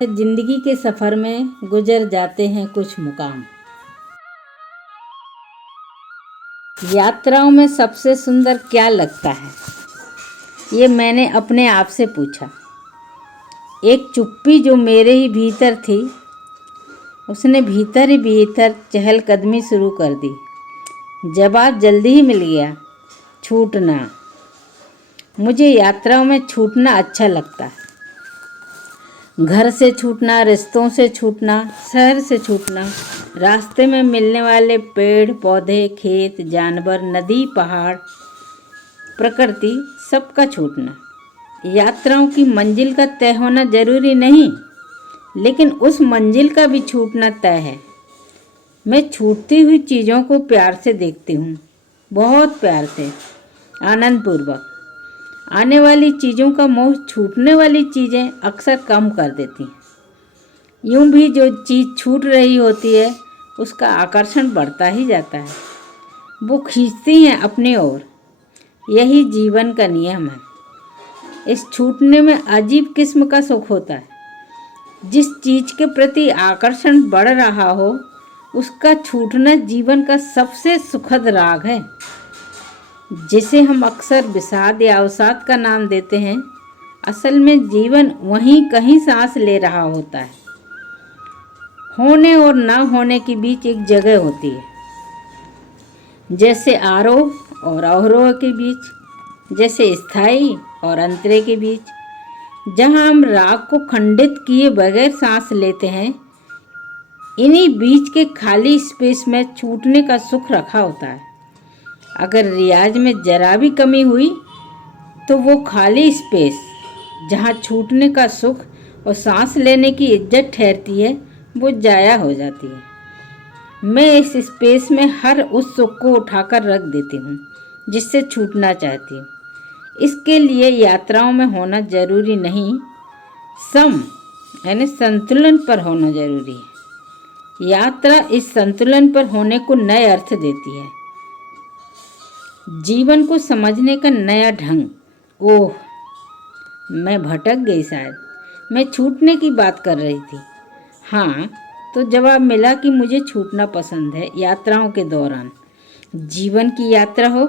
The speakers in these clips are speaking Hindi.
जिंदगी के सफ़र में गुजर जाते हैं कुछ मुकाम। यात्राओं में सबसे सुंदर क्या लगता है, ये मैंने अपने आप से पूछा। एक चुप्पी जो मेरे ही भीतर थी, उसने भीतर ही भीतर चहलकदमी शुरू कर दी। जवाब जल्दी ही मिल गया, छूटना। मुझे यात्राओं में छूटना अच्छा लगता है। घर से छूटना, रिश्तों से छूटना, शहर से छूटना, रास्ते में मिलने वाले पेड़ पौधे, खेत, जानवर, नदी, पहाड़, प्रकृति, सबका छूटना। यात्राओं की मंजिल का तय होना जरूरी नहीं, लेकिन उस मंजिल का भी छूटना तय है। मैं छूटती हुई चीज़ों को प्यार से देखती हूँ, बहुत प्यार से, आनंदपूर्वक। आने वाली चीज़ों का मोह छूटने वाली चीज़ें अक्सर कम कर देती हैं। यूं भी जो चीज़ छूट रही होती है, उसका आकर्षण बढ़ता ही जाता है। वो खींचती हैं अपनी ओर। यही जीवन का नियम है। इस छूटने में अजीब किस्म का सुख होता है। जिस चीज़ के प्रति आकर्षण बढ़ रहा हो, उसका छूटना जीवन का सबसे सुखद राग है, जिसे हम अक्सर विषाद या अवसाद का नाम देते हैं। असल में जीवन वहीं कहीं सांस ले रहा होता है। होने और ना होने के बीच एक जगह होती है, जैसे आरोह और अवरोह के बीच, जैसे स्थायी और अंतरे के बीच, जहां हम राग को खंडित किए बगैर सांस लेते हैं। इन्हीं बीच के खाली स्पेस में छूटने का सुख रखा होता है। अगर रियाज में जरा भी कमी हुई, तो वो खाली स्पेस जहाँ छूटने का सुख और सांस लेने की इज्जत ठहरती है, वो जाया हो जाती है। मैं इस स्पेस में हर उस सुख को उठाकर रख देती हूँ जिससे छूटना चाहती हूँ। इसके लिए यात्राओं में होना जरूरी नहीं, यानी संतुलन पर होना जरूरी है। यात्रा इस संतुलन पर होने को नए अर्थ देती है, जीवन को समझने का नया ढंग। ओह, मैं भटक गई शायद। मैं छूटने की बात कर रही थी। हाँ, तो जवाब मिला कि मुझे छूटना पसंद है। यात्राओं के दौरान, जीवन की यात्रा हो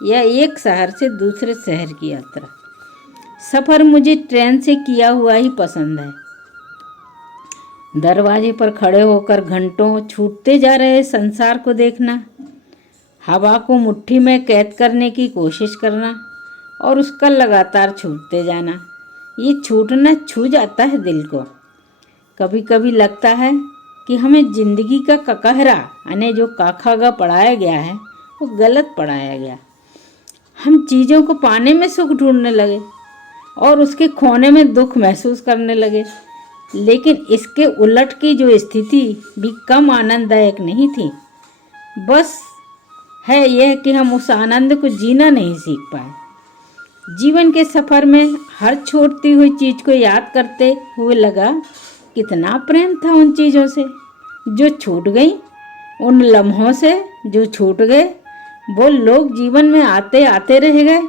या एक शहर से दूसरे शहर की यात्रा, सफ़र मुझे ट्रेन से किया हुआ ही पसंद है। दरवाजे पर खड़े होकर घंटों छूटते जा रहे संसार को देखना, हवा को मुट्ठी में कैद करने की कोशिश करना और उसका लगातार छूटते जाना। ये छूटना छू जाता है दिल को। कभी कभी लगता है कि हमें जिंदगी का ककहरा, यानी जो काखागा पढ़ाया गया है, वो गलत पढ़ाया गया। हम चीज़ों को पाने में सुख ढूंढने लगे और उसके खोने में दुख महसूस करने लगे। लेकिन इसके उलट की जो स्थिति भी कम आनंददायक नहीं थी। बस है यह कि हम उस आनंद को जीना नहीं सीख पाए। जीवन के सफ़र में हर छूटती हुई चीज़ को याद करते हुए लगा, कितना प्रेम था उन चीज़ों से जो छूट गई, उन लम्हों से जो छूट गए। वो लोग जीवन में आते आते रह गए।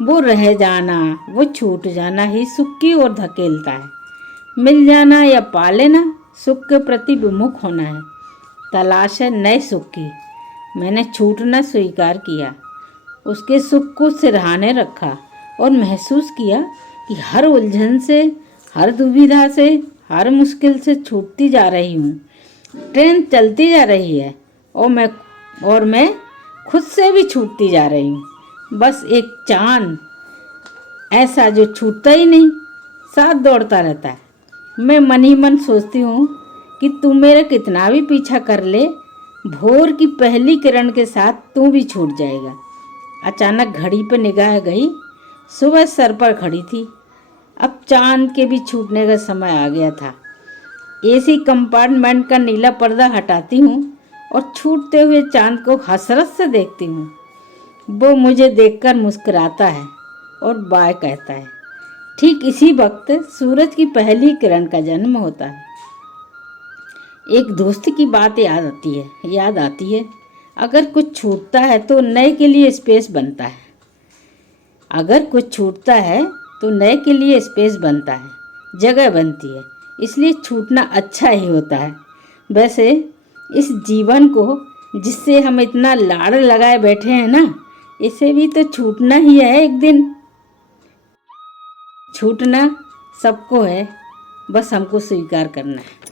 वो रह जाना, वो छूट जाना ही सुख की ओर धकेलता है। मिल जाना या पा लेना, सुख के प्रति विमुख होना है। तलाश है नए सुख की। मैंने छूटना स्वीकार किया, उसके सुख को सिरहाने रखा और महसूस किया कि हर उलझन से, हर दुविधा से, हर मुश्किल से छूटती जा रही हूँ। ट्रेन चलती जा रही है और मैं खुद से भी छूटती जा रही हूँ। बस एक चांद ऐसा जो छूटता ही नहीं, साथ दौड़ता रहता है। मैं मन ही मन सोचती हूँ कि तू मेरा कितना भी पीछा कर ले, भोर की पहली किरण के साथ तू भी छूट जाएगा। अचानक घड़ी पर निगाह गई, सुबह सर पर खड़ी थी। अब चांद के भी छूटने का समय आ गया था। एसी कंपार्टमेंट का नीला पर्दा हटाती हूँ और छूटते हुए चांद को हसरत से देखती हूँ। वो मुझे देखकर मुस्कुराता है और बाय कहता है। ठीक इसी वक्त सूरज की पहली किरण का जन्म होता है। एक दोस्त की बात याद आती है। अगर कुछ छूटता है तो नए के लिए स्पेस बनता है। अगर कुछ छूटता है तो नए के लिए स्पेस बनता है, जगह बनती है। इसलिए छूटना अच्छा ही होता है। वैसे इस जीवन को जिससे हम इतना लाड़ लगाए बैठे हैं ना, इसे भी तो छूटना ही है एक दिन। छूटना सबको है, बस हमको स्वीकार करना है।